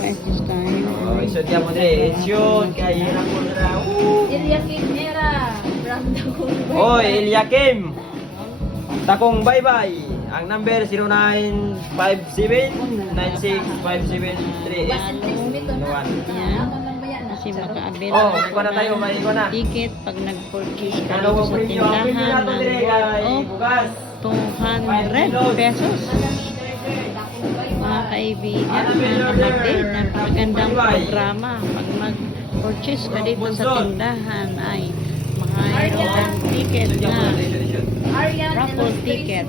This time. Oh, isod yan mo dire. Isod, kaya hirap mo na. Ilyakin era. From the Google. Hoy, Ilyakim! Takong bye-bye. Ang number 0957-965738. Kasi maka-avail Oh, may na tayo, may na. ticket pag nag-purchase ka Ano dito ko sa premium? Ang premium tindahan nato ng dire worth kay of bugas. 200 pesos. Mga kaibigan, mga kapatid, napakagandang programa. Pag mag-purchase ka dito sa tindahan ay mayroon kang ticket na Aryan raffle ticket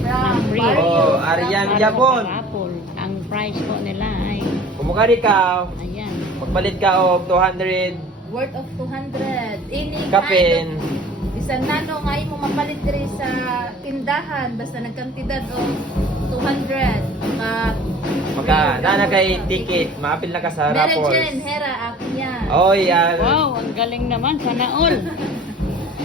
na free. Oh, Aryan Japon. Raffle. Ang price po nila ay Kumukari ka, ayan. magpalit ka og 200 worth of 200. Ini kapin. Bisan nano nga imo mapalit diri sa tindahan basta nagkantidad og 200. Maka na kay ticket, maapil na ka sa Meron raffles. dyan, Hera, akin yan. Oy, Wow, ang galing naman. Sana all.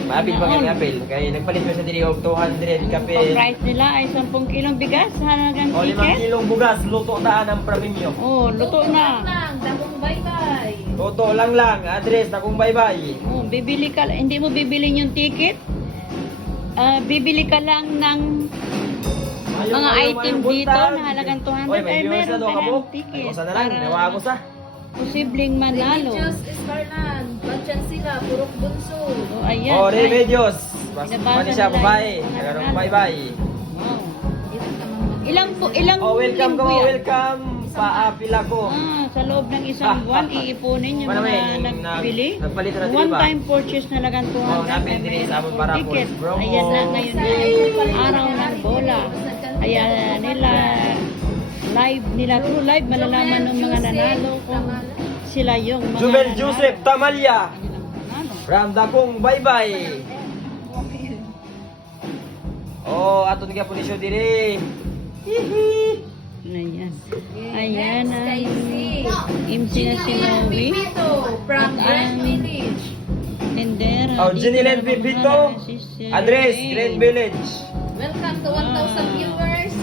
maapil pa kay apil. Kay nagpalit mo sa diri og 200 Ang kapin. price nila ay 10 kilong bigas. Halagang O 5 ticket. kilong bugas, luto taan ang premium. Oh, luto na. Lang, dakong bye-bye. Toto lang, address na kung bye-bye. Oh, bibili ka, hindi mo bibili yung ticket. Bibili ka lang ng mga item dito na halagang 200 Oy, may ay viewers na meron doon ka ka po. ng ticket. Ay, na lang, nawa ko sa. Posibleng manalo. Religious Escarnan, Batyan sila, Purok Bunso. Oh, ayan. O, ay. remedios. Binabasa Mani siya, nila babae. yung mga Nagkaroon nanalo. bye-bye. Wow. Ilang Oh, welcome ka, linggo yan? welcome. Paapil ako. Sa loob ng isang buwan, iipunin yung Paano mga yun? nagbili. Nagpalit na One diba? time purchase na lang ang 200 Oh, namin din may sa amon mayroon para ticket. po, bro. Ayan na ngayon na araw ng bola. Kaya nila live nila, through live malalaman ng mga nanalo kung sila yung mga Jubel nanalo. Joseph Tamalya. Kanilang nanalo. Ramda kong bye-bye. Oh, ato nga po ni show dire. Hihi. Ayan. Ayan ang Stacy. MC na si Noe. Pipito, from At Grand ang- Village. Tendera. Oh, dito Jinilen na Pipito. mga si Address, Sir Grand A. Village. Welcome to 1,000 viewers.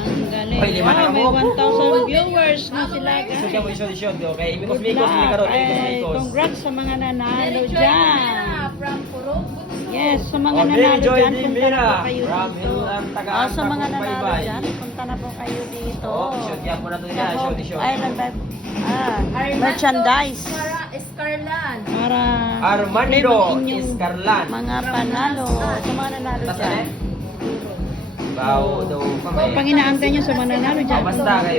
Ang galing. Ay, lima na May mo. 1,000 viewers na sila, So, guys. kaya mo isyo okay? Imikos Good mikos luck. karon, Ay, ikos. congrats sa mga nanalo Mary Joy dyan. Rivera, from Purok Bunso. Yes, sa mga Oh, nanalo Mary Joy dyan, punta na Rivera, po kayo from dito. Hiluan, Tagaan, Sa mga Takong nanalo Baybay. dyan, punta na po kayo dito. Oh, shoot yan po na to Sa niya, show Hope di show. Island Armando merchandise. Escarlan. Para Armando claim ang inyong Escarlan. mga panalo. Sa mga nanalo Basta dyan. Bao daw Panginaantay nyo sa mga nanalo dyan. Basta kay